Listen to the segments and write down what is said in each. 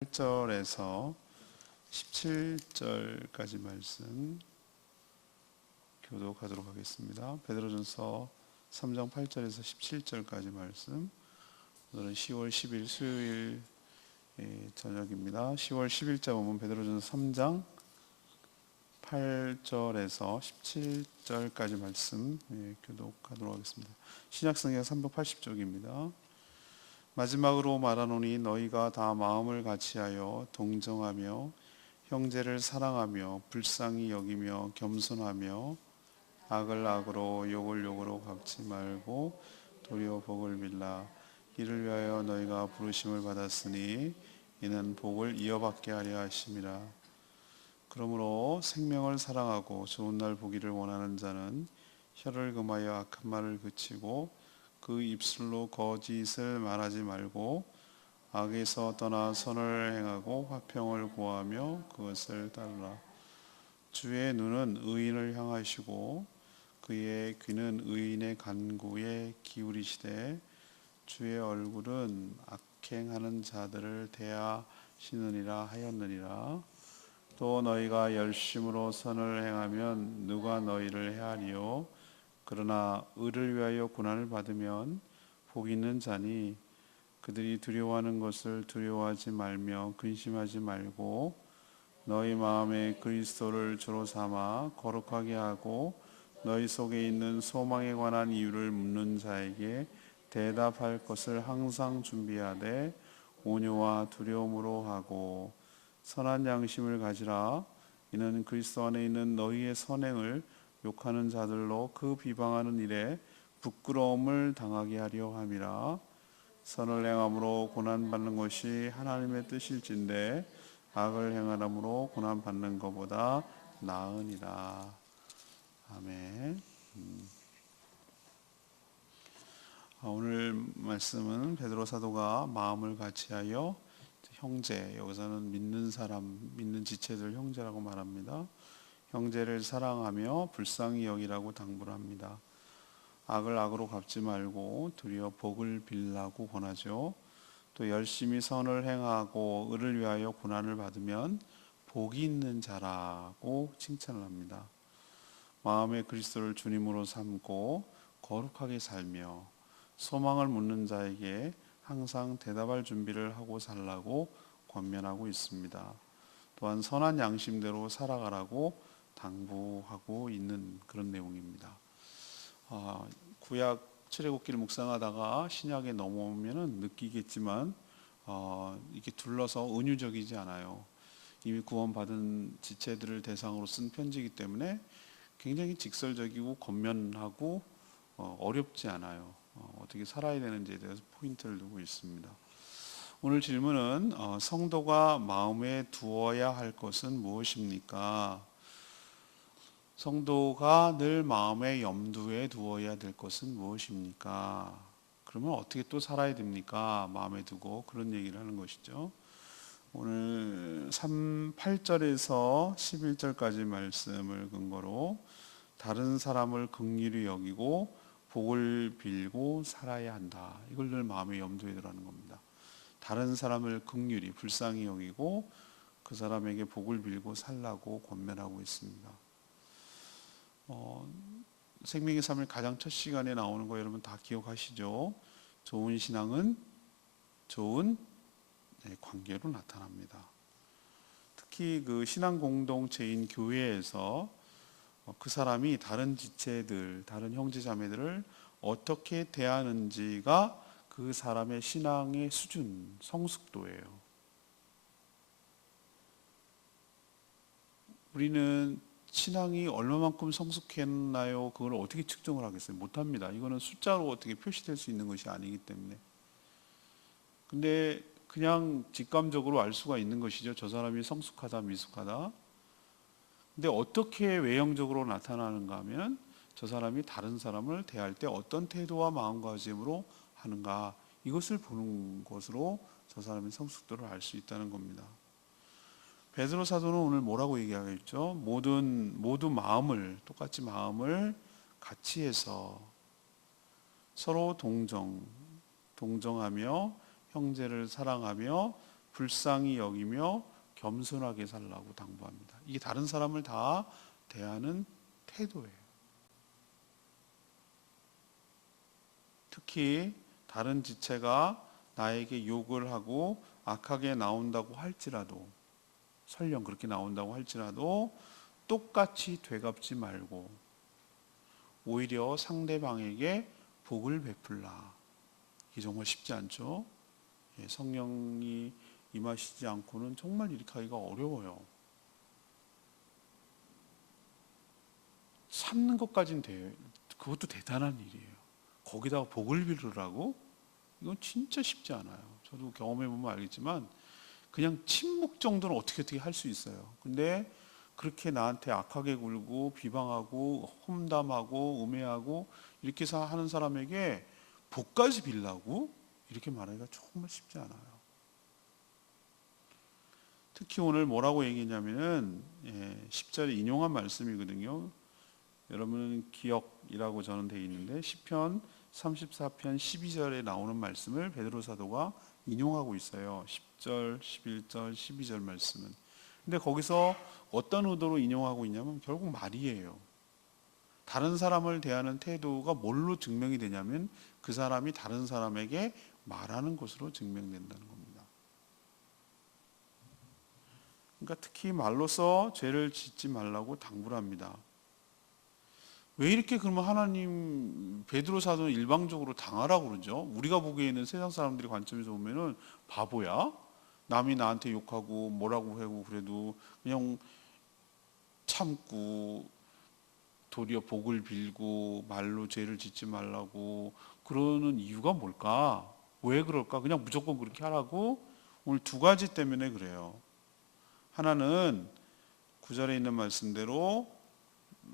8절에서 17절까지 말씀 교독하도록 하겠습니다. 베드로전서 3장 8절에서 17절까지 말씀. 오늘은 10월 10일 수요일 저녁입니다. 10월 10일자 보면 베드로전서 3장 8절에서 17절까지 말씀 교독하도록 하겠습니다. 신약성경 380쪽입니다. 마지막으로 말하노니 너희가 다 마음을 같이하여 동정하며 형제를 사랑하며 불쌍히 여기며 겸손하며 악을 악으로 욕을 욕으로 갚지 말고 도리어 복을 빌라. 이를 위하여 너희가 부르심을 받았으니 이는 복을 이어받게 하려 하심이라. 그러므로 생명을 사랑하고 좋은 날 보기를 원하는 자는 혀를 금하여 악한 말을 그치고 그 입술로 거짓을 말하지 말고 악에서 떠나 선을 행하고 화평을 구하며 그것을 따르라. 주의 눈은 의인을 향하시고 그의 귀는 의인의 간구에 기울이시되 주의 얼굴은 악행하는 자들을 대하시느니라 하였느니라. 또 너희가 열심으로 선을 행하면 누가 너희를 해하리요? 그러나 의를 위하여 고난을 받으면 복이 있는 자니 그들이 두려워하는 것을 두려워하지 말며 근심하지 말고 너희 마음에 그리스도를 주로 삼아 거룩하게 하고 너희 속에 있는 소망에 관한 이유를 묻는 자에게 대답할 것을 항상 준비하되 온유와 두려움으로 하고 선한 양심을 가지라. 이는 그리스도 안에 있는 너희의 선행을 욕하는 자들로 그 비방하는 일에 부끄러움을 당하게 하려 함이라. 선을 행함으로 고난받는 것이 하나님의 뜻일진데 악을 행함으로 고난받는 것보다 나으니라. 아멘. 오늘 말씀은 베드로 사도가 마음을 같이하여 형제, 여기서는 믿는 사람, 믿는 지체들 형제라고 말합니다. 형제를 사랑하며 불쌍히 여기라고 당부를 합니다. 악을 악으로 갚지 말고 도리어 복을 빌라고 권하죠. 또 열심히 선을 행하고 의를 위하여 고난을 받으면 복이 있는 자라고 칭찬을 합니다. 마음에 그리스도를 주님으로 삼고 거룩하게 살며 소망을 묻는 자에게 항상 대답할 준비를 하고 살라고 권면하고 있습니다. 또한 선한 양심대로 살아가라고 당부하고 있는 그런 내용입니다. 구약 출애굽기를 묵상하다가 신약에 넘어오면은 느끼겠지만 이게 둘러서 은유적이지 않아요. 이미 구원받은 지체들을 대상으로 쓴 편지이기 때문에 굉장히 직설적이고 권면하고 어렵지 않아요. 어떻게 살아야 되는지에 대해서 포인트를 두고 있습니다. 오늘 질문은 성도가 마음에 두어야 할 것은 무엇입니까? 성도가 늘 마음의 염두에 두어야 될 것은 무엇입니까? 그러면 어떻게 또 살아야 됩니까? 마음에 두고 그런 얘기를 하는 것이죠. 오늘 8절에서 11절까지 말씀을 근거로 다른 사람을 긍휼히 여기고 복을 빌고 살아야 한다. 이걸 늘 마음의 염두에 두라는 겁니다. 다른 사람을 긍휼히 불쌍히 여기고 그 사람에게 복을 빌고 살라고 권면하고 있습니다. 생명의 삶의 가장 첫 시간에 나오는 거 여러분 다 기억하시죠? 좋은 신앙은 좋은 관계로 나타납니다. 특히 그 신앙 공동체인 교회에서 그 사람이 다른 지체들, 다른 형제 자매들을 어떻게 대하는지가 그 사람의 신앙의 수준, 성숙도예요. 우리는 신앙이 얼마만큼 성숙했나요? 그걸 어떻게 측정을 하겠어요? 못합니다. 이거는 숫자로 어떻게 표시될 수 있는 것이 아니기 때문에. 근데 그냥 직감적으로 알 수가 있는 것이죠. 저 사람이 성숙하다, 미숙하다. 근데 어떻게 외형적으로 나타나는가 하면 저 사람이 다른 사람을 대할 때 어떤 태도와 마음가짐으로 하는가, 이것을 보는 것으로 저 사람의 성숙도를 알 수 있다는 겁니다. 베드로 사도는 오늘 뭐라고 얘기하겠죠? 모두 마음을, 똑같이 마음을 같이 해서 서로 동정하며 형제를 사랑하며 불쌍히 여기며 겸손하게 살라고 당부합니다. 이게 다른 사람을 다 대하는 태도예요. 특히 다른 지체가 나에게 욕을 하고 악하게 나온다고 할지라도, 설령 그렇게 나온다고 할지라도 똑같이 되갚지 말고 오히려 상대방에게 복을 베풀라. 이게 정말 쉽지 않죠? 성령이 임하시지 않고는 정말 이렇게 하기가 어려워요. 참는 것까지는 돼요. 그것도 대단한 일이에요. 거기다가 복을 빌으라고? 이건 진짜 쉽지 않아요. 저도 경험해보면 알겠지만 그냥 침묵 정도는 어떻게 할 수 있어요. 근데 그렇게 나한테 악하게 굴고 비방하고 험담하고 음해하고 이렇게 하는 사람에게 복까지 빌라고? 이렇게 말하기가 정말 쉽지 않아요. 특히 오늘 뭐라고 얘기했냐면은 10절에 인용한 말씀이거든요. 여러분은 기억이라고 저는 되어 있는데 시편 34편 12절에 나오는 말씀을 베드로 사도가 인용하고 있어요. 10절, 11절, 12절 말씀은. 근데 거기서 어떤 의도로 인용하고 있냐면 결국 말이에요. 다른 사람을 대하는 태도가 뭘로 증명이 되냐면 그 사람이 다른 사람에게 말하는 것으로 증명된다는 겁니다. 그러니까 특히 말로써 죄를 짓지 말라고 당부를 합니다. 왜 이렇게 그러면 하나님 베드로 사도는 일방적으로 당하라고 그러죠? 우리가 보기에는 세상 사람들이 관점에서 보면은 바보야? 남이 나한테 욕하고 뭐라고 하고 그래도 그냥 참고 도리어 복을 빌고 말로 죄를 짓지 말라고 그러는 이유가 뭘까? 왜 그럴까? 그냥 무조건 그렇게 하라고? 오늘 두 가지 때문에 그래요. 하나는 9절에 있는 말씀대로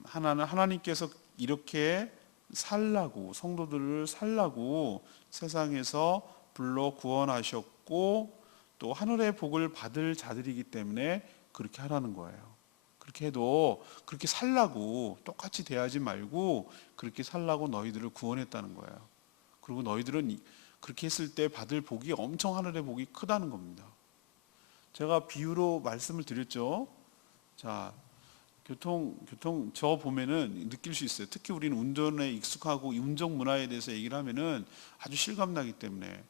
하나는 하나님께서 이렇게 살라고 성도들을 살라고 세상에서 불러 구원하셨고 또 하늘의 복을 받을 자들이기 때문에 그렇게 하라는 거예요. 그렇게 해도 그렇게 살라고 똑같이 대하지 말고 그렇게 살라고 너희들을 구원했다는 거예요. 그리고 너희들은 그렇게 했을 때 받을 복이 엄청 하늘의 복이 크다는 겁니다. 제가 비유로 말씀을 드렸죠. 자, 교통 저 보면은 느낄 수 있어요. 특히 우리는 운전에 익숙하고 운전 문화에 대해서 얘기를 하면은 아주 실감나기 때문에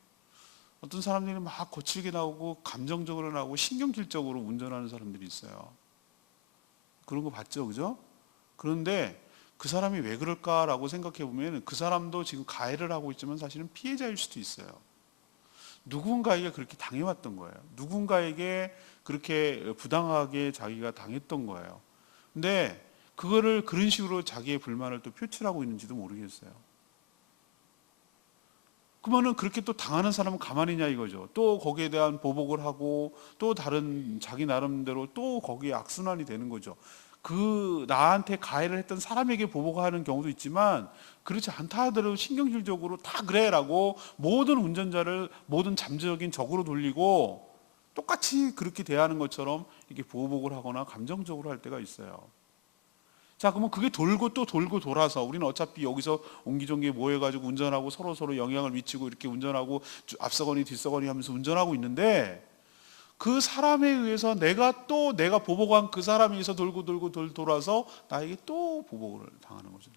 어떤 사람들이 막 거칠게 나오고 감정적으로 나오고 신경질적으로 운전하는 사람들이 있어요. 그런 거 봤죠, 그죠? 그런데 그 사람이 왜 그럴까라고 생각해 보면 그 사람도 지금 가해를 하고 있지만 사실은 피해자일 수도 있어요. 누군가에게 그렇게 당해왔던 거예요. 누군가에게 그렇게 부당하게 자기가 당했던 거예요. 근데 그거를 그런 식으로 자기의 불만을 또 표출하고 있는지도 모르겠어요. 그러면은 그렇게 또 당하는 사람은 가만히 있냐 이거죠. 또 거기에 대한 보복을 하고 또 다른 자기 나름대로 또 거기에 악순환이 되는 거죠. 그 나한테 가해를 했던 사람에게 보복하는 경우도 있지만 그렇지 않다 하더라도 신경질적으로 다 그래라고 모든 운전자를 모든 잠재적인 적으로 돌리고 똑같이 그렇게 대하는 것처럼 이렇게 보복을 하거나 감정적으로 할 때가 있어요. 자, 그러면 그게 돌고 또 돌고 돌아서 우리는 어차피 여기서 옹기종기 모여가지고 운전하고 서로 영향을 미치고 이렇게 운전하고 앞서거니 뒤서거니 하면서 운전하고 있는데 그 사람에 의해서 내가 보복한 그 사람에 의해서 돌고 돌아서 나에게 또 보복을 당하는 거죠.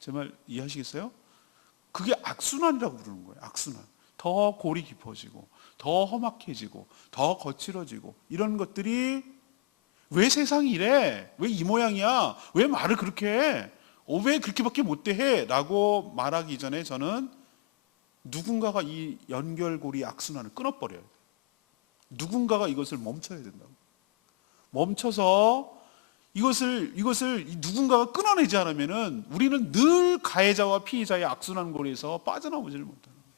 제 말 이해하시겠어요? 그게 악순환이라고 부르는 거예요. 악순환. 더 골이 깊어지고 더 험악해지고 더 거칠어지고 이런 것들이 왜 세상이 이래? 왜 이 모양이야? 왜 말을 그렇게 해? 왜 그렇게밖에 못 해? 라고 말하기 전에 저는 누군가가 이 연결고리 악순환을 끊어버려야 돼요. 누군가가 이것을 멈춰야 된다고. 멈춰서 이것을 누군가가 끊어내지 않으면은 우리는 늘 가해자와 피해자의 악순환 고리에서 빠져나오지를 못하는 거죠.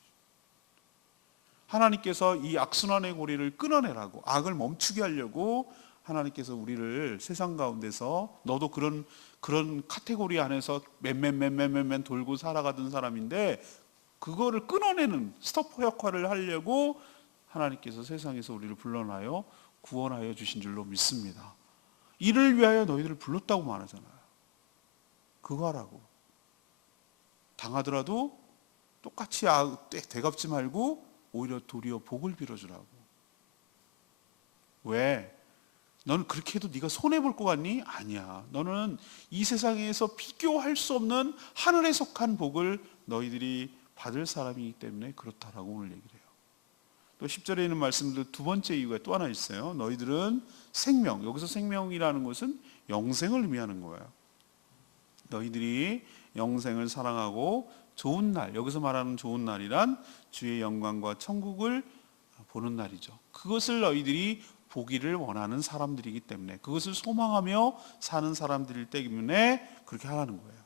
하나님께서 이 악순환의 고리를 끊어내라고 악을 멈추게 하려고 하나님께서 우리를 세상 가운데서 너도 그런 카테고리 안에서 맨 돌고 살아가던 사람인데 그거를 끊어내는 스토퍼 역할을 하려고 하나님께서 세상에서 우리를 불러나요 구원하여 주신 줄로 믿습니다. 이를 위하여 너희들을 불렀다고 말하잖아요. 그거 하라고. 당하더라도 똑같이 되갚지 말고 오히려 도리어 복을 빌어주라고. 왜? 너는 그렇게 해도 네가 손해볼 것 같니? 아니야. 너는 이 세상에서 비교할 수 없는 하늘에 속한 복을 너희들이 받을 사람이기 때문에 그렇다라고 오늘 얘기를 해요. 또 10절에 있는 말씀도 두 번째 이유가 또 하나 있어요. 너희들은 생명, 여기서 생명이라는 것은 영생을 의미하는 거예요. 너희들이 영생을 사랑하고 좋은 날, 여기서 말하는 좋은 날이란 주의 영광과 천국을 보는 날이죠. 그것을 너희들이 보기를 원하는 사람들이기 때문에, 그것을 소망하며 사는 사람들이기 때문에 그렇게 하라는 거예요.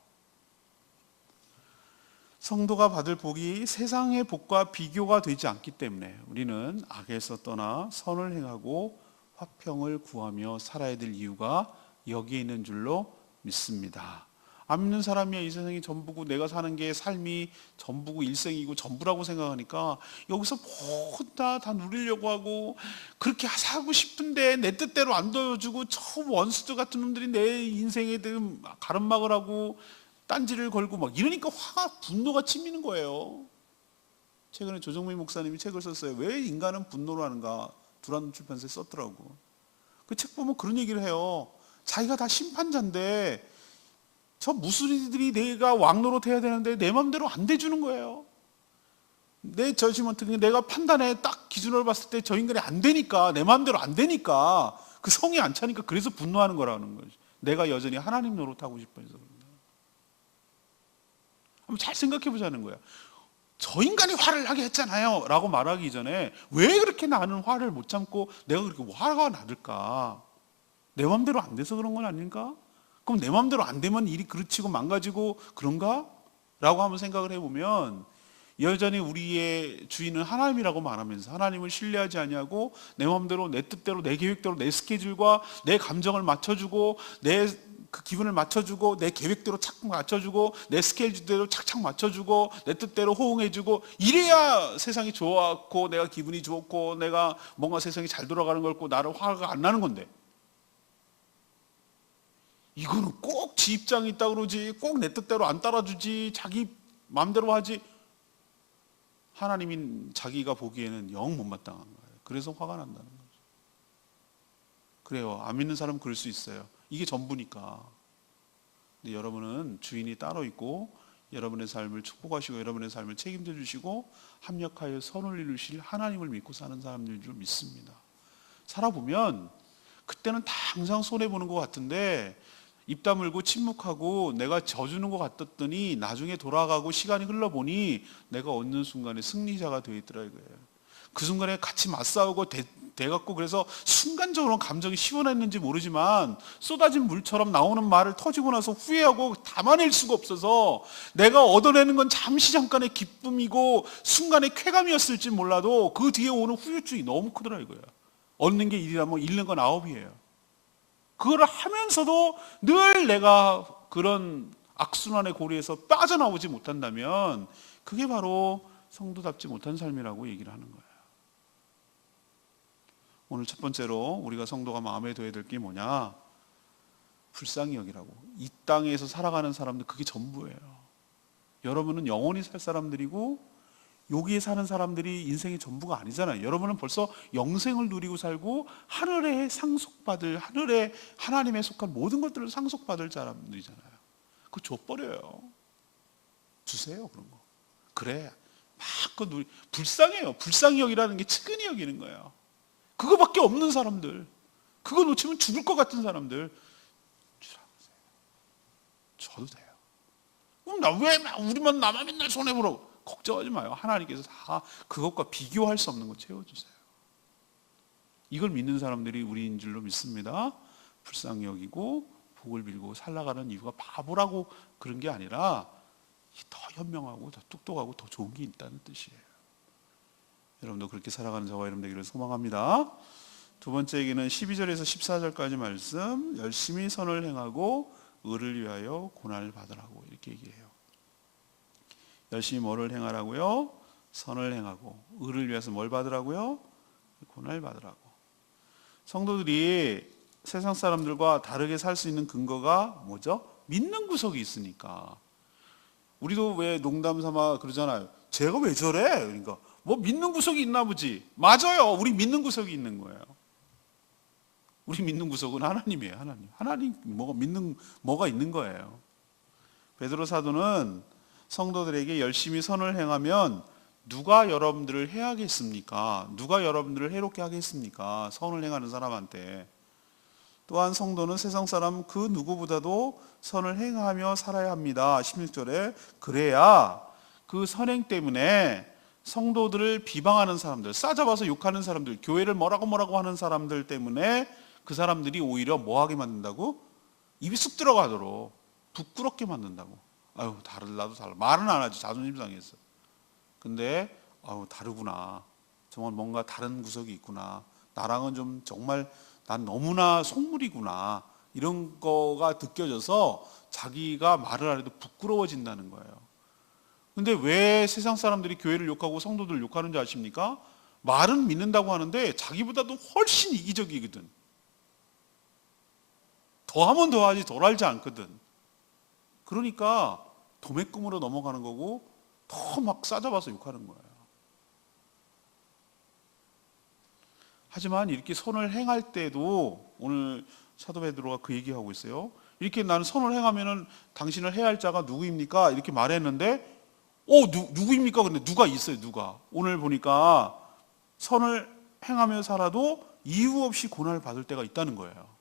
성도가 받을 복이 세상의 복과 비교가 되지 않기 때문에 우리는 악에서 떠나 선을 행하고 화평을 구하며 살아야 될 이유가 여기에 있는 줄로 믿습니다. 안 믿는 사람이야 이 세상이 전부고 내가 사는 게 삶이 전부고 일생이고 전부라고 생각하니까 여기서 모두 다 누리려고 하고 그렇게 사고 싶은데 내 뜻대로 안 되어주고 처음 원수들 같은 놈들이 내 인생에 대한 가름막을 하고 딴지를 걸고 막 이러니까 화가 분노가 치미는 거예요. 최근에 조정민 목사님이 책을 썼어요. 왜 인간은 분노를 하는가? 두란 출판사에 썼더라고. 그 책 보면 그런 얘기를 해요. 자기가 다 심판자인데 저 무술이들이 내가 왕노릇 해야 되는데 내 마음대로 안 돼주는 거예요. 내 저지먼트, 내가 판단에 딱 기준으로 봤을 때 저 인간이 안 되니까, 내 마음대로 안 되니까 그 성이 안 차니까 그래서 분노하는 거라는 거죠. 내가 여전히 하나님 노릇하고 싶어 해서 그런다. 한번 잘 생각해 보자는 거야. 저 인간이 화를 나게 했잖아요 라고 말하기 전에 왜 그렇게 나는 화를 못 참고 내가 그렇게 화가 나들까? 내 마음대로 안 돼서 그런 건 아닌가? 그럼 내 마음대로 안 되면 일이 그르치고 망가지고 그런가? 라고 한번 생각을 해보면 여전히 우리의 주인은 하나님이라고 말하면서 하나님을 신뢰하지 아니하고 내 마음대로 내 뜻대로 내 계획대로 내 스케줄과 내 감정을 맞춰주고 내 그 기분을 맞춰주고 내 계획대로 착착 맞춰주고 내 스케줄대로 착착 맞춰주고 내 뜻대로 호응해주고 이래야 세상이 좋았고 내가 기분이 좋고 내가 뭔가 세상이 잘 돌아가는 걸 고 나를 화가 안 나는 건데 이거는 꼭 지 입장이 있다 그러지 꼭 내 뜻대로 안 따라주지 자기 마음대로 하지 하나님인 자기가 보기에는 영 못마땅한 거예요. 그래서 화가 난다는 거죠. 그래요. 안 믿는 사람은 그럴 수 있어요. 이게 전부니까. 근데 여러분은 주인이 따로 있고 여러분의 삶을 축복하시고 여러분의 삶을 책임져 주시고 합력하여 선을 이루실 하나님을 믿고 사는 사람들인 줄 믿습니다. 살아보면 그때는 다 항상 손해보는 것 같은데 입 다물고 침묵하고 내가 져주는 것 같았더니 나중에 돌아가고 시간이 흘러보니 내가 얻는 순간에 승리자가 되어 있더라고요. 그 순간에 같이 맞싸우고 돼갖고 그래서 순간적으로 감정이 시원했는지 모르지만 쏟아진 물처럼 나오는 말을 터지고 나서 후회하고 담아낼 수가 없어서 내가 얻어내는 건 잠깐의 기쁨이고 순간의 쾌감이었을지 몰라도 그 뒤에 오는 후유증이 너무 크더라고요. 얻는 게 1이라면 잃는 건 9이에요. 그걸 하면서도 늘 내가 그런 악순환의 고리에서 빠져나오지 못한다면 그게 바로 성도답지 못한 삶이라고 얘기를 하는 거예요. 오늘 첫 번째로 우리가 성도가 마음에 둬야 될 게 뭐냐? 불쌍히 여기라고. 이 땅에서 살아가는 사람들 그게 전부예요. 여러분은 영원히 살 사람들이고 여기에 사는 사람들이 인생의 전부가 아니잖아요. 여러분은 벌써 영생을 누리고 살고 하늘에 상속받을 하늘에 하나님에 속한 모든 것들을 상속받을 사람들이잖아요. 그거 줘버려요. 주세요 그런 거. 그래 막 불쌍해요. 불쌍히 여기라는 게 측은히 여기는 거예요. 그거밖에 없는 사람들, 그거 놓치면 죽을 것 같은 사람들 주라고 하세요. 줘도 돼요. 그럼 우리만 나만 맨날 손해보라고 걱정하지 마요. 하나님께서 다 그것과 비교할 수 없는 거 채워주세요. 이걸 믿는 사람들이 우리인 줄로 믿습니다. 불쌍히 여기고 복을 빌고 살아가는 이유가 바보라고 그런 게 아니라 더 현명하고 더 똑똑하고 더 좋은 게 있다는 뜻이에요. 여러분도 그렇게 살아가는 저와 여러분 되기를 소망합니다. 두 번째 얘기는 12절에서 14절까지 말씀, 열심히 선을 행하고 의를 위하여 고난을 받으라고 이렇게 얘기해요. 열심히 뭐를 행하라고요? 선을 행하고 의를 위해서 뭘 받으라고요? 고난을 받으라고. 성도들이 세상 사람들과 다르게 살 수 있는 근거가 뭐죠? 믿는 구석이 있으니까. 우리도 왜 농담 삼아 그러잖아요. 쟤가 왜 저래? 그러니까 뭐 믿는 구석이 있나 보지. 맞아요. 우리 믿는 구석이 있는 거예요. 우리 믿는 구석은 하나님이에요. 하나님 뭐가 있는 거예요. 베드로 사도는 성도들에게 열심히 선을 행하면 누가 여러분들을 해하겠습니까? 누가 여러분들을 해롭게 하겠습니까? 선을 행하는 사람한테. 또한 성도는 세상 사람 그 누구보다도 선을 행하며 살아야 합니다. 16절에 그래야 그 선행 때문에 성도들을 비방하는 사람들, 싸잡아서 욕하는 사람들, 교회를 뭐라고 하는 사람들 때문에 그 사람들이 오히려 뭐하게 만든다고? 입이 쑥 들어가도록 부끄럽게 만든다고. 아유, 나도 달라. 말은 안 하지. 자존심 상해서. 근데 아유, 다르구나. 정말 뭔가 다른 구석이 있구나. 나랑은 좀 정말 난 너무나 속물이구나. 이런 거가 느껴져서 자기가 말을 안 해도 부끄러워진다는 거예요. 근데 왜 세상 사람들이 교회를 욕하고 성도들을 욕하는지 아십니까? 말은 믿는다고 하는데 자기보다도 훨씬 이기적이거든. 더하면 더하지 덜 알지 않거든. 그러니까 도매금으로 넘어가는 거고 더 막 싸잡아서 욕하는 거예요. 하지만 이렇게 선을 행할 때도 오늘 사도 베드로가 그 얘기하고 있어요. 이렇게 나는 선을 행하면은 당신을 해야 할 자가 누구입니까? 이렇게 말했는데 누구입니까? 근데 누가 있어요, 누가. 오늘 보니까 선을 행하며 살아도 이유 없이 고난을 받을 때가 있다는 거예요.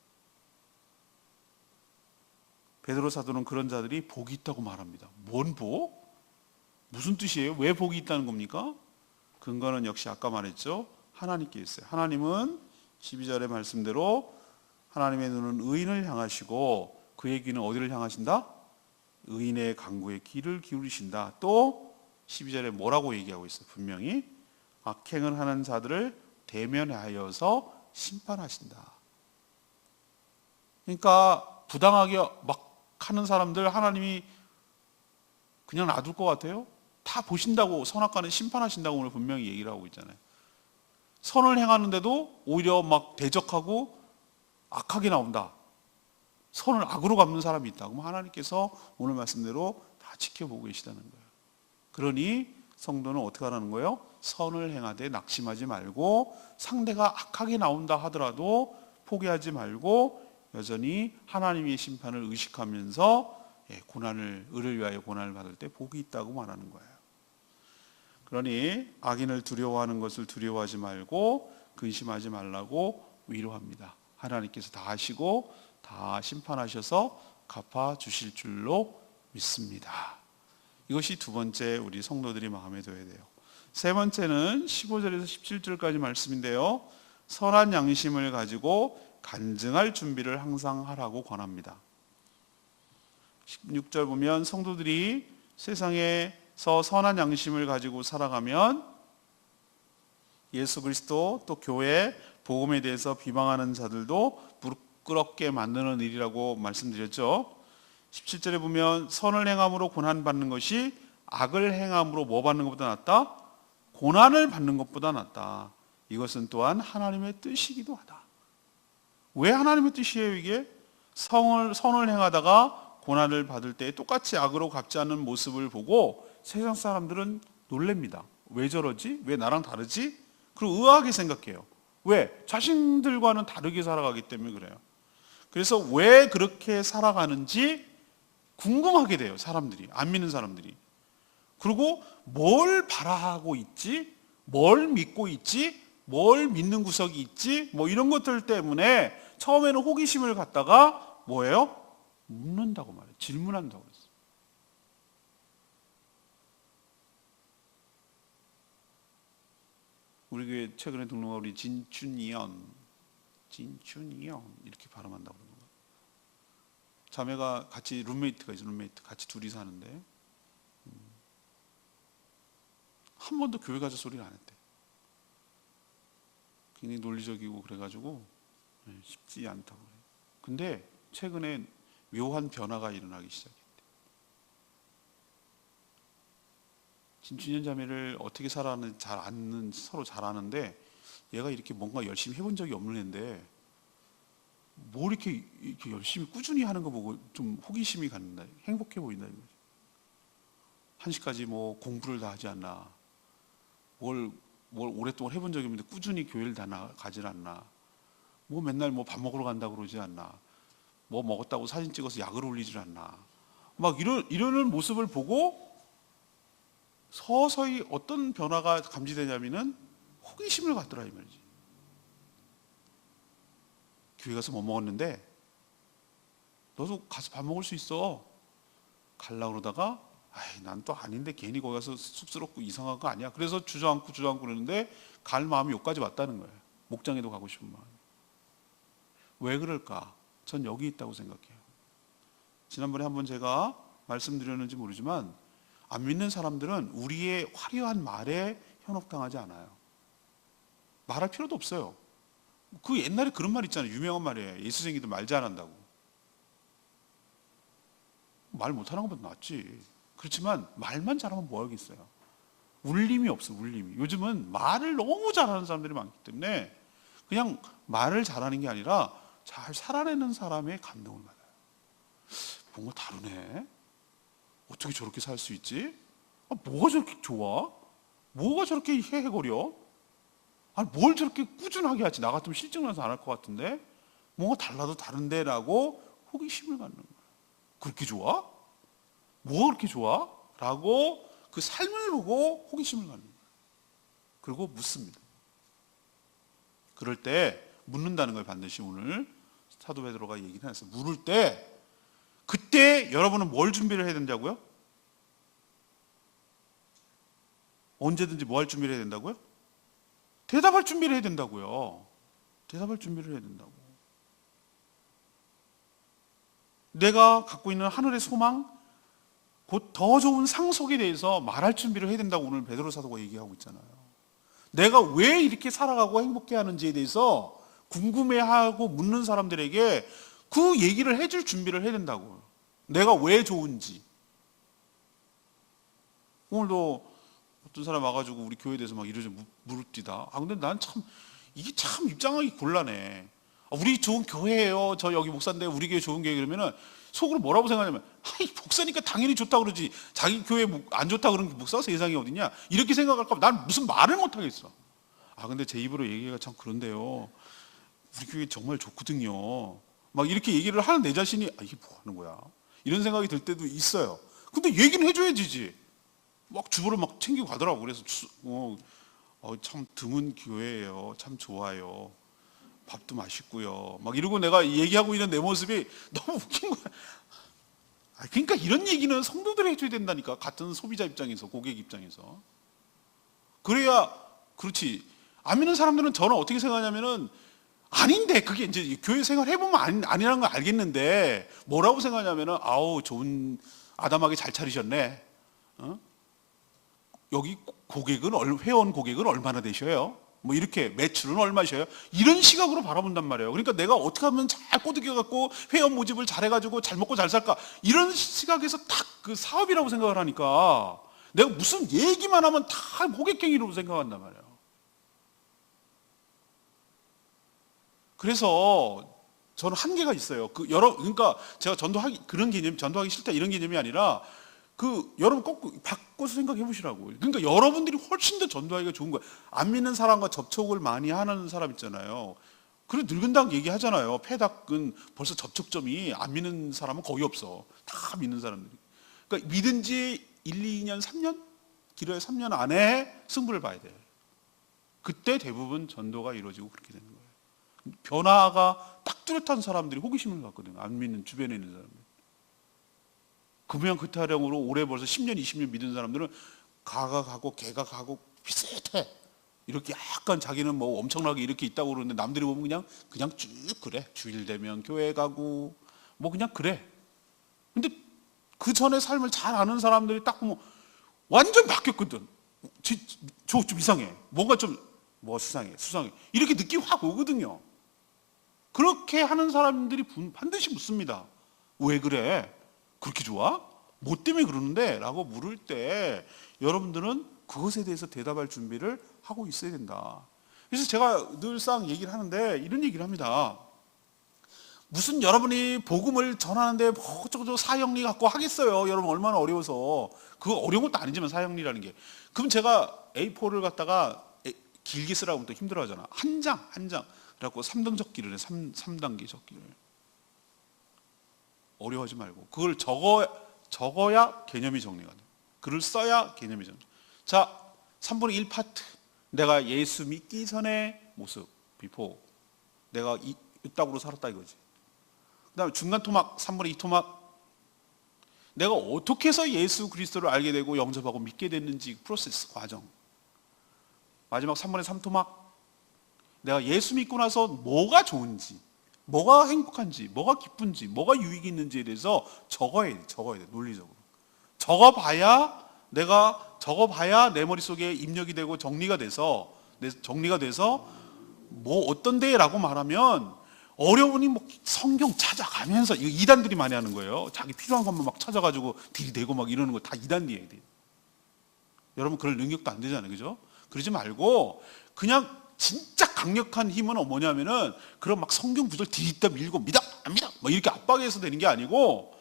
베드로 사도는 그런 자들이 복이 있다고 말합니다. 뭔 복? 무슨 뜻이에요? 왜 복이 있다는 겁니까? 근거는 역시 아까 말했죠. 하나님께 있어요. 하나님은 12절의 말씀대로 하나님의 눈은 의인을 향하시고 그의 귀는 어디를 향하신다? 의인의 간구에 귀를 기울이신다. 또 12절에 뭐라고 얘기하고 있어요? 분명히 악행을 하는 자들을 대면하여서 심판하신다. 그러니까 부당하게 막 하는 사람들 하나님이 그냥 놔둘 것 같아요? 다 보신다고, 선악과는 심판하신다고 오늘 분명히 얘기를 하고 있잖아요. 선을 행하는데도 오히려 막 대적하고 악하게 나온다. 선을 악으로 갚는 사람이 있다. 그럼 하나님께서 오늘 말씀대로 다 지켜보고 계시다는 거예요. 그러니 성도는 어떻게 하라는 거예요? 선을 행하되 낙심하지 말고 상대가 악하게 나온다 하더라도 포기하지 말고 여전히 하나님의 심판을 의식하면서 의를 위하여 고난을 받을 때 복이 있다고 말하는 거예요. 그러니 악인을 두려워하는 것을 두려워하지 말고 근심하지 말라고 위로합니다. 하나님께서 다 하시고 다 심판하셔서 갚아주실 줄로 믿습니다. 이것이 두 번째 우리 성도들이 마음에 둬야 돼요. 세 번째는 15절에서 17절까지 말씀인데요. 선한 양심을 가지고 간증할 준비를 항상 하라고 권합니다. 16절 보면 성도들이 세상에서 선한 양심을 가지고 살아가면 예수 그리스도 또 교회 복음에 대해서 비방하는 자들도 부끄럽게 만드는 일이라고 말씀드렸죠. 17절에 보면 선을 행함으로 고난받는 것이 악을 행함으로 뭐 받는 것보다 낫다? 고난을 받는 것보다 낫다. 이것은 또한 하나님의 뜻이기도 하다. 왜 하나님의 뜻이에요 이게? 선을 행하다가 고난을 받을 때 똑같이 악으로 갚지 않는 모습을 보고 세상 사람들은 놀랍니다. 왜 저러지? 왜 나랑 다르지? 그리고 의아하게 생각해요. 왜? 자신들과는 다르게 살아가기 때문에 그래요. 그래서 왜 그렇게 살아가는지 궁금하게 돼요. 사람들이, 안 믿는 사람들이. 그리고 뭘 바라하고 있지? 뭘 믿고 있지? 뭘 믿는 구석이 있지? 뭐 이런 것들 때문에 처음에는 호기심을 갖다가 뭐예요? 묻는다고 말해요. 질문한다고 그랬어요. 우리 교회 최근에 등록한 우리 진춘이연 이렇게 발음한다고 그러는 거예요. 자매가 같이 룸메이트가 있어요. 룸메이트 같이 둘이 사는데 한 번도 교회 가서 소리를 안 했대. 굉장히 논리적이고 그래가지고 쉽지 않다고 그래요. 근데 최근에 묘한 변화가 일어나기 시작했대. 진춘현 자매를 어떻게 살아가는지 잘 아는, 서로 잘 아는데 얘가 이렇게 뭔가 열심히 해본 적이 없는 애인데 뭘 이렇게 열심히 꾸준히 하는 거 보고 좀 호기심이 갖는다. 행복해 보인다. 1시까지 뭐 공부를 다 하지 않나. 뭘 오랫동안 해본 적이 없는데 꾸준히 교회를 다 가질 않나. 뭐 맨날 뭐 밥 먹으러 간다고 그러지 않나. 뭐 먹었다고 사진 찍어서 약을 올리질 않나. 막 이러는 모습을 보고 서서히 어떤 변화가 감지되냐면은 호기심을 갖더라 이 말이지. 교회 가서 뭐 먹었는데 너도 가서 밥 먹을 수 있어. 갈라 그러다가 난 또 아닌데 괜히 거기 가서 쑥스럽고 이상한 거 아니야. 그래서 주저앉고 그러는데 갈 마음이 여기까지 왔다는 거예요. 목장에도 가고 싶은 마음. 왜 그럴까? 전 여기 있다고 생각해요. 지난번에 한번 제가 말씀드렸는지 모르지만 안 믿는 사람들은 우리의 화려한 말에 현혹당하지 않아요. 말할 필요도 없어요. 그 옛날에 그런 말 있잖아요. 유명한 말이에요. 예수쟁이들 말 잘한다고. 말 못하는 것보다 낫지. 그렇지만 말만 잘하면 뭐 하겠어요. 울림이 없어. 울림이. 요즘은 말을 너무 잘하는 사람들이 많기 때문에 그냥 말을 잘하는 게 아니라 잘 살아내는 사람의 감동을 받아요. 뭔가 다르네. 어떻게 저렇게 살 수 있지? 뭐가 저렇게 좋아? 뭐가 저렇게 헤헤거려? 뭘 저렇게 꾸준하게 하지? 나 같으면 실증나서 안 할 것 같은데? 뭔가 달라도 다른데? 라고 호기심을 갖는 거예요. 그렇게 좋아? 뭐가 그렇게 좋아? 라고 그 삶을 보고 호기심을 갖는 거예요. 그리고 묻습니다. 그럴 때 묻는다는 걸 반드시 오늘 사도 베드로가 얘기를 했어요. 물을 때 그때 여러분은 뭘 준비를 해야 된다고요? 언제든지 뭐 할 준비를 해야 된다고요? 대답할 준비를 해야 된다고요. 대답할 준비를 해야 된다고. 내가 갖고 있는 하늘의 소망, 곧 더 좋은 상속에 대해서 말할 준비를 해야 된다고 오늘 베드로 사도가 얘기하고 있잖아요. 내가 왜 이렇게 살아가고 행복해하는지에 대해서 궁금해하고 묻는 사람들에게 그 얘기를 해줄 준비를 해야 된다고. 내가 왜 좋은지. 오늘도 어떤 사람 와가지고 우리 교회에 대해서 막 이러지 물읍디다. 근데 난 참 이게 참 입장하기 곤란해. 우리 좋은 교회예요. 저 여기 목사인데 우리 교회 좋은 교회 그러면은 속으로 뭐라고 생각하냐면 목사니까 당연히 좋다 그러지. 자기 교회 안 좋다 그러는 목사가 세상에 어딨냐. 이렇게 생각할까 봐 난 무슨 말을 못 하겠어. 근데 제 입으로 얘기가 참 그런데요. 우리 교회 정말 좋거든요. 막 이렇게 얘기를 하는 내 자신이 이게 뭐 하는 거야. 이런 생각이 들 때도 있어요. 근데 얘기는 해줘야지. 막 주보를 막 챙기고 가더라고. 그래서 참 드문 교회예요. 참 좋아요. 밥도 맛있고요. 막 이러고 내가 얘기하고 있는 내 모습이 너무 웃긴 거야. 그러니까 이런 얘기는 성도들이 해줘야 된다니까. 같은 소비자 입장에서, 고객 입장에서. 그래야 그렇지. 안 믿는 사람들은 저는 어떻게 생각하냐면은 아닌데 그게 이제 교회 생활 해보면 아니라는 걸 알겠는데 뭐라고 생각하냐면은 좋은 아담하게 잘 차리셨네. 여기 회원 고객은 얼마나 되셔요? 뭐 이렇게 매출은 얼마셔요? 이런 시각으로 바라본단 말이에요. 그러니까 내가 어떻게 하면 잘 꼬드겨갖고 회원 모집을 잘해가지고 잘 먹고 잘 살까? 이런 시각에서 딱 그 사업이라고 생각을 하니까 내가 무슨 얘기만 하면 다 고객행위로 생각한단 말이에요. 그래서 저는 한계가 있어요. 그러니까 제가 전도하기 싫다 이런 개념이 아니라 여러분 꼭 바꿔서 생각해 보시라고. 그러니까 여러분들이 훨씬 더 전도하기가 좋은 거예요. 안 믿는 사람과 접촉을 많이 하는 사람 있잖아요. 그래 늙은다고 얘기하잖아요. 폐닭은 벌써 접촉점이 안 믿는 사람은 거의 없어. 다 믿는 사람들이. 그러니까 믿은 지 1, 2년, 3년? 길어야 3년 안에 승부를 봐야 돼요. 그때 대부분 전도가 이루어지고 그렇게 되는 거예요. 변화가 딱 뚜렷한 사람들이 호기심을 갖거든요. 안 믿는 주변에 있는 사람들. 금연 그타령으로 올해 벌써 10년, 20년 믿은 사람들은 가가 가고 개가 가고 비슷해. 이렇게 약간 자기는 뭐 엄청나게 이렇게 있다고 그러는데 남들이 보면 그냥 쭉 그래. 주일 되면 교회 가고 뭐 그냥 그래. 근데 그 전에 삶을 잘 아는 사람들이 딱 보면 완전 바뀌었거든. 좀 이상해. 뭔가 뭐 수상해. 이렇게 느낌이 확 오거든요. 그렇게 하는 사람들이 반드시 묻습니다. 왜 그래? 그렇게 좋아? 뭐 때문에 그러는데? 라고 물을 때 여러분들은 그것에 대해서 대답할 준비를 하고 있어야 된다. 그래서 제가 늘상 얘기를 하는데 이런 얘기를 합니다. 무슨 여러분이 복음을 전하는데 뭐 어쩌고 사형리 갖고 하겠어요. 여러분 얼마나 어려워서. 그거 어려운 것도 아니지만 사형리라는 게. 그럼 제가 A4를 갖다가 길게 쓰라고 하면 또 힘들어 하잖아. 한 장. 그래갖고 3등 적기를 해. 3단계 적기를. 어려워하지 말고 그걸 적어야 개념이 정리가 돼. 글을 써야 개념이 정리. 자, 3분의 1 파트. 내가 예수 믿기 전의 모습, 비포. 내가 이따구로 살았다 이거지. 그 다음에 중간 토막, 3분의 2 토막. 내가 어떻게 해서 예수 그리스도를 알게 되고 영접하고 믿게 됐는지 프로세스, 과정. 마지막 3분의 3 토막. 내가 예수 믿고 나서 뭐가 좋은지, 뭐가 행복한지, 뭐가 기쁜지, 뭐가 유익이 있는지에 대해서 적어야 돼, 논리적으로. 적어봐야 내 머릿속에 입력이 되고 정리가 돼서 뭐 어떤 데라고 말하면 어려우니 뭐 성경 찾아가면서, 이거 이단들이 많이 하는 거예요. 자기 필요한 것만 막 찾아가지고 들이대고 막 이러는 거 다 이단이에요. 여러분 그럴 능력도 안 되잖아요, 그죠? 그러지 말고 그냥 진짜 강력한 힘은 뭐냐면은 그런 막 성경 구절 들이다 밀고 믿어 안 믿어 뭐 이렇게 압박해서 되는 게 아니고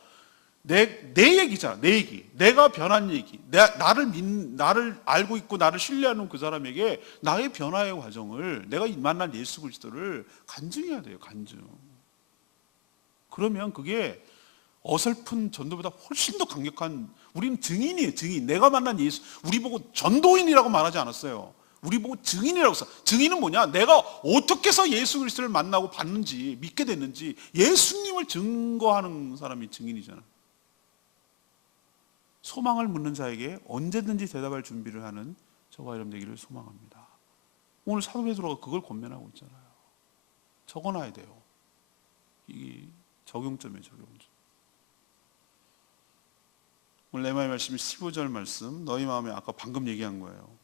내 얘기잖아, 내 얘기. 내가 변한 얘기. 나를 알고 있고 나를 신뢰하는 그 사람에게 나의 변화의 과정을, 내가 만난 예수 그리스도를 간증해야 돼요, 간증. 그러면 그게 어설픈 전도보다 훨씬 더 강력한, 우리는 증인이에요, 증인. 내가 만난 예수, 우리 보고 전도인이라고 말하지 않았어요. 우리 보고 증인이라고 했어. 증인은 뭐냐? 내가 어떻게 해서 예수 그리스도를 만나고 봤는지, 믿게 됐는지 예수님을 증거하는 사람이 증인이잖아. 소망을 묻는 자에게 언제든지 대답할 준비를 하는 저와 여러분 되기를 소망합니다. 오늘 사도 베드로가 그걸 권면하고 있잖아요. 적어놔야 돼요. 이 적용점이에요, 적용점. 오늘 레마의 말씀 15절 말씀, 너희 마음에 아까 방금 얘기한 거예요.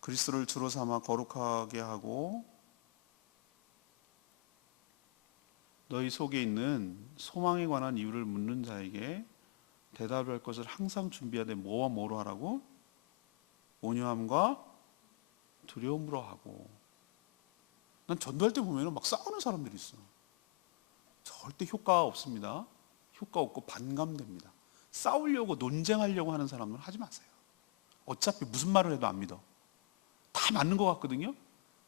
그리스도를 주로 삼아 거룩하게 하고 너희 속에 있는 소망에 관한 이유를 묻는 자에게 대답할 것을 항상 준비하되 뭐와 뭐로 하라고? 온유함과 두려움으로 하고. 난 전도할 때 보면 막 싸우는 사람들이 있어. 절대 효과 없습니다. 효과 없고 반감됩니다. 싸우려고 논쟁하려고 하는 사람은 하지 마세요. 어차피 무슨 말을 해도 안 믿어. 다 맞는 것 같거든요.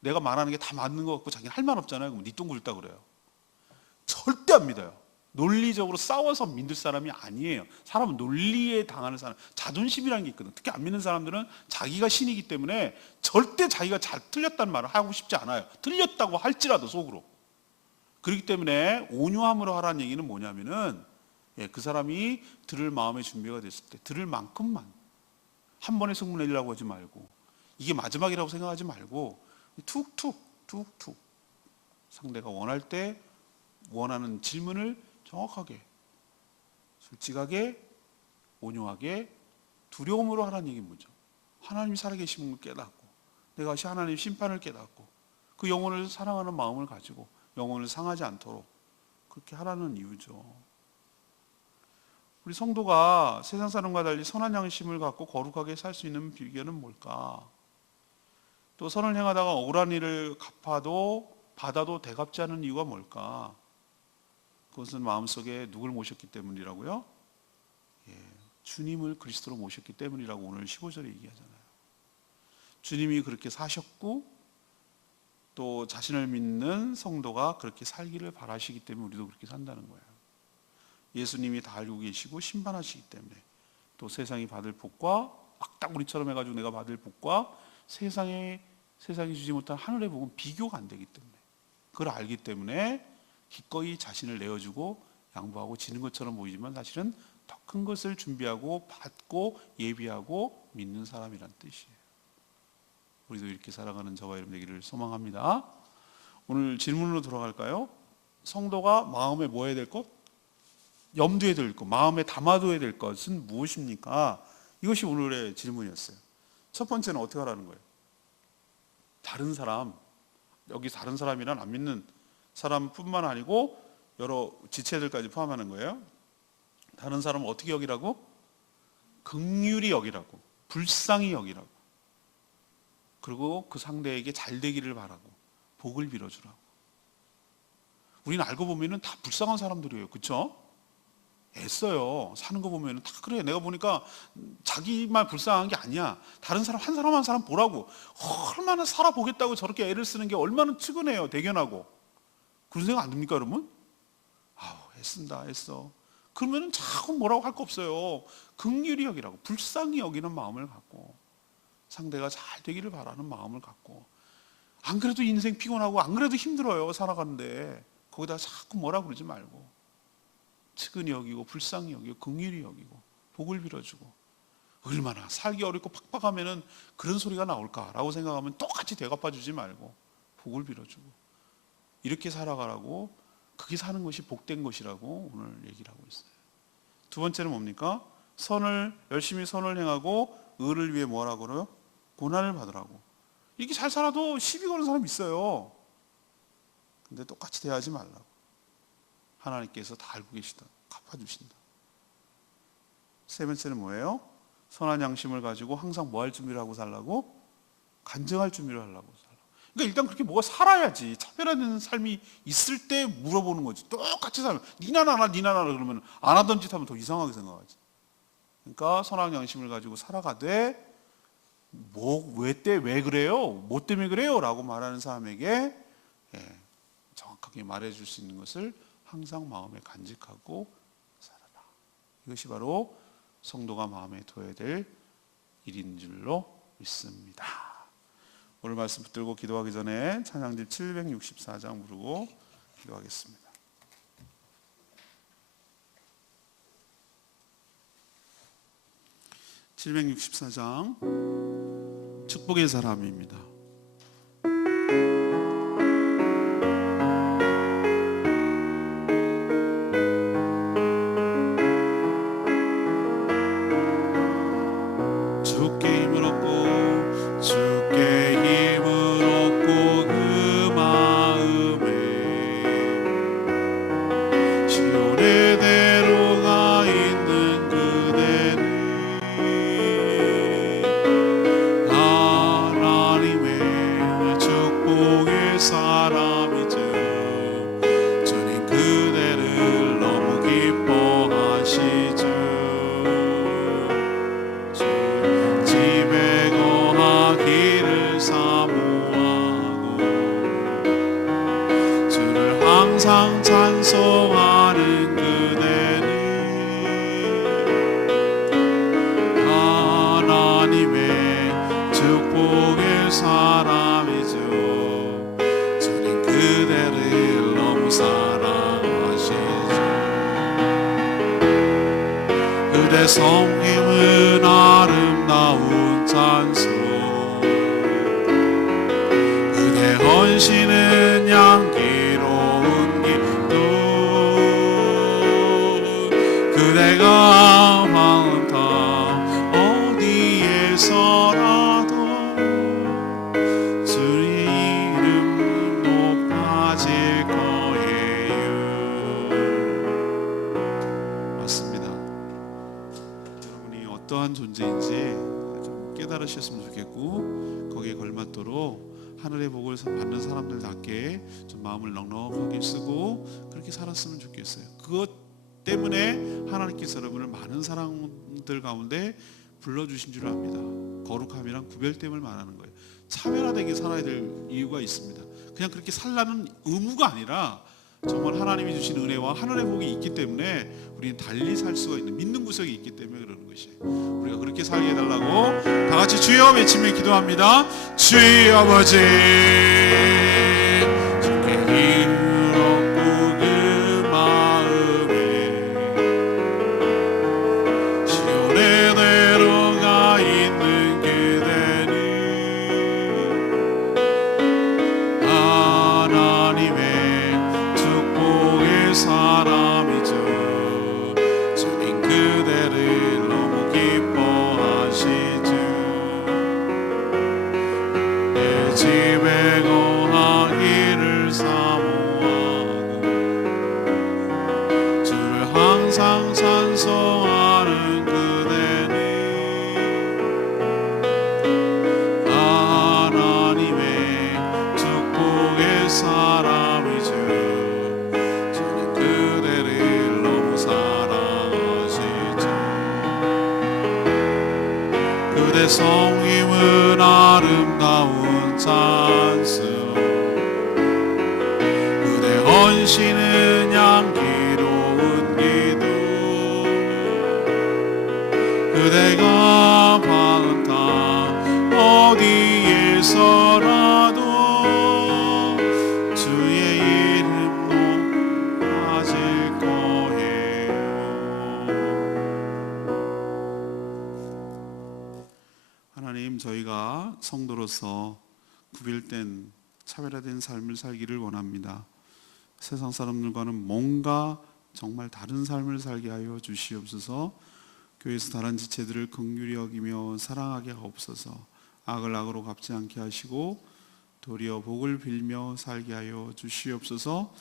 내가 말하는 게 다 맞는 것 같고 자기는 할 말 없잖아요. 그럼 니 똥 굴다 그래요. 절대 안 믿어요. 논리적으로 싸워서 믿을 사람이 아니에요. 사람은 논리에 당하는 사람, 자존심이라는 게 있거든. 특히 안 믿는 사람들은 자기가 신이기 때문에 절대 자기가 잘 틀렸다는 말을 하고 싶지 않아요. 틀렸다고 할지라도 속으로. 그렇기 때문에 온유함으로 하라는 얘기는 뭐냐면은 그 사람이 들을 마음의 준비가 됐을 때 들을 만큼만, 한 번에 승부 내리려고 하지 말고, 이게 마지막이라고 생각하지 말고 툭툭 상대가 원할 때 원하는 질문을 정확하게, 솔직하게, 온유하게, 두려움으로 하라는 얘기는 뭐죠? 하나님이 살아계심을 깨닫고, 내가 하나님의 심판을 깨닫고, 그 영혼을 사랑하는 마음을 가지고 영혼을 상하지 않도록 그렇게 하라는 이유죠. 우리 성도가 세상 사람과 달리 선한 양심을 갖고 거룩하게 살 수 있는 비결은 뭘까? 또 선을 행하다가 억울한 일을 받아도 대갚지 않은 이유가 뭘까? 그것은 마음속에 누굴 모셨기 때문이라고요? 주님을 그리스도로 모셨기 때문이라고 오늘 15절에 얘기하잖아요. 주님이 그렇게 사셨고 또 자신을 믿는 성도가 그렇게 살기를 바라시기 때문에 우리도 그렇게 산다는 거예요. 예수님이 다 알고 계시고 심판하시기 때문에, 또 세상이 받을 복과, 악다구리처럼 해가지고 내가 받을 복과 세상이 주지 못한 하늘의 복은 비교가 안 되기 때문에, 그걸 알기 때문에 기꺼이 자신을 내어주고 양보하고 지는 것처럼 보이지만 사실은 더 큰 것을 준비하고 받고 예비하고 믿는 사람이란 뜻이에요. 우리도 이렇게 살아가는 저와 여러분 되기를 소망합니다. 오늘 질문으로 돌아갈까요? 성도가 마음에 뭐 해야 될 것? 염두에 될 것, 마음에 담아둬야 될 것은 무엇입니까? 이것이 오늘의 질문이었어요. 첫 번째는 어떻게 하라는 거예요? 다른 사람, 여기 다른 사람이란 안 믿는 사람뿐만 아니고 여러 지체들까지 포함하는 거예요. 다른 사람을 어떻게 여기라고? 긍휼히 여기라고, 불쌍히 여기라고, 그리고 그 상대에게 잘 되기를 바라고 복을 빌어주라고. 우리는 알고 보면은 다 불쌍한 사람들이에요, 그렇죠? 애써요. 사는 거 보면 다 그래. 내가 보니까 자기만 불쌍한 게 아니야. 다른 사람 한 사람 한 사람 보라고. 얼마나 살아보겠다고 저렇게 애를 쓰는 게 얼마나 측은해요. 대견하고. 그런 생각 안 듭니까 여러분? 아우 애쓴다 애써. 그러면은 자꾸 뭐라고 할 거 없어요. 긍휼히 여기라고, 불쌍히 여기는 마음을 갖고, 상대가 잘 되기를 바라는 마음을 갖고. 안 그래도 인생 피곤하고 안 그래도 힘들어요 살아가는데 거기다 자꾸 뭐라 그러지 말고 측은히 여기고 불쌍히 여기고 긍휼히 여기고 복을 빌어주고. 얼마나 살기 어렵고 팍팍하면은 그런 소리가 나올까라고 생각하면 똑같이 대갚아주지 말고 복을 빌어주고 이렇게 살아가라고. 그게 사는 것이 복된 것이라고 오늘 얘기를 하고 있어요. 두 번째는 뭡니까? 열심히 선을 행하고 의를 위해 뭐라고 그래요? 고난을 받으라고. 이렇게 잘 살아도 시비 거는 사람이 있어요. 근데 똑같이 대하지 말라고. 하나님께서 다 알고 계시다. 갚아주신다. 세 번째는 뭐예요? 선한 양심을 가지고 항상 뭐 할 준비를 하고 살라고? 간증할 준비를 하려고 살라고. 그러니까 일단 그렇게 뭐가 살아야지. 차별화되는 삶이 있을 때 물어보는 거지. 똑같이 살면 니나 나나 그러면 안 하던 짓 하면 더 이상하게 생각하지. 그러니까 선한 양심을 가지고 살아가되 왜 그래요? 뭐 때문에 그래요? 라고 말하는 사람에게 정확하게 말해줄 수 있는 것을 항상 마음에 간직하고 살아라. 이것이 바로 성도가 마음에 둬야 될 일인 줄로 믿습니다. 오늘 말씀 붙들고 기도하기 전에 찬양집 764장 부르고 기도하겠습니다. (764장) 축복의 사람입니다. 주께 힘을 얻고 주께 힘을 얻고 그 마음에 시온의 대로가 있는 그대는 하나님의 축복의 사람이죠. 주님 그대를 너무 기뻐하시죠. 집에 거하기를 사모하고 주를 항상 찬송하는 그대는 하나님의 축복의 사람이죠. 주님 그대를 너무 사랑하시죠. 그대 성김은 아름다운 찬송, 그대 헌신은 향기로운 기도, 그대가 마음 다 어디에서라도 주의 이름 높아질 거예요. 맞습니다. 여러분이 어떠한 존재인지 좀 깨달으셨으면 좋겠고 거기에 걸맞도록 하늘의 복을 받는 사람들답게 좀 마음을 넉넉하게 쓰고 그렇게 살았으면 좋겠어요. 그것 때문에 하나님께서 여러분을 많은 사람들 가운데 불러주신 줄 압니다. 거룩함이랑 구별됨을 말하는 거예요. 차별화되게 살아야 될 이유가 있습니다. 그냥 그렇게 살라는 의무가 아니라 정말 하나님이 주신 은혜와 하늘의 복이 있기 때문에 우리는 달리 살 수가 있는 믿는 구석이 있기 때문에 그러는 것이에요. 우리가 그렇게 살게 해달라고 다 같이 주여 외치며 기도합니다. 주의 아버지 주께 힘을 얻고 그 마음에 시온의 대로가 있는 그대는 하나님의 축복의 사람이죠. 주님 그대를 너무 기뻐하시죠. 내 집에 거하기 성임은 아름다운 찬송 그대 헌신은 향기로운 기도 그대가 박은 땅 어디에서라도 주의 이름 높아질 거예요. 하나님, 저희가 성도로서 구별된 차별화된 삶을 살기를 원합니다. 세상 사람들과는 뭔가 정말 다른 삶을 살게 하여 주시옵소서. 교회에서 다른 지체들을 긍휼히 여기며 사랑하게 하옵소서. 악을 악으로 갚지 않게 하시고 도리어 복을 빌며 살게 하여 주시옵소서.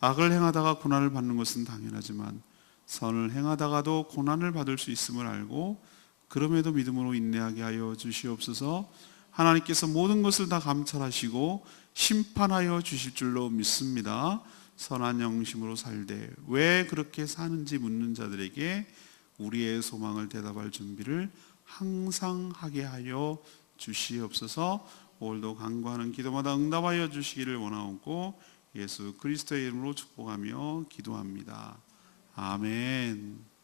악을 행하다가 고난을 받는 것은 당연하지만 선을 행하다가도 고난을 받을 수 있음을 알고 그럼에도 믿음으로 인내하게 하여 주시옵소서. 하나님께서 모든 것을 다 감찰하시고 심판하여 주실 줄로 믿습니다. 선한 영심으로 살되 왜 그렇게 사는지 묻는 자들에게 우리의 소망을 대답할 준비를 항상 하게 하여 주시옵소서. 오늘도 간구하는 기도마다 응답하여 주시기를 원하옵고 예수 그리스도의 이름으로 축복하며 기도합니다. 아멘.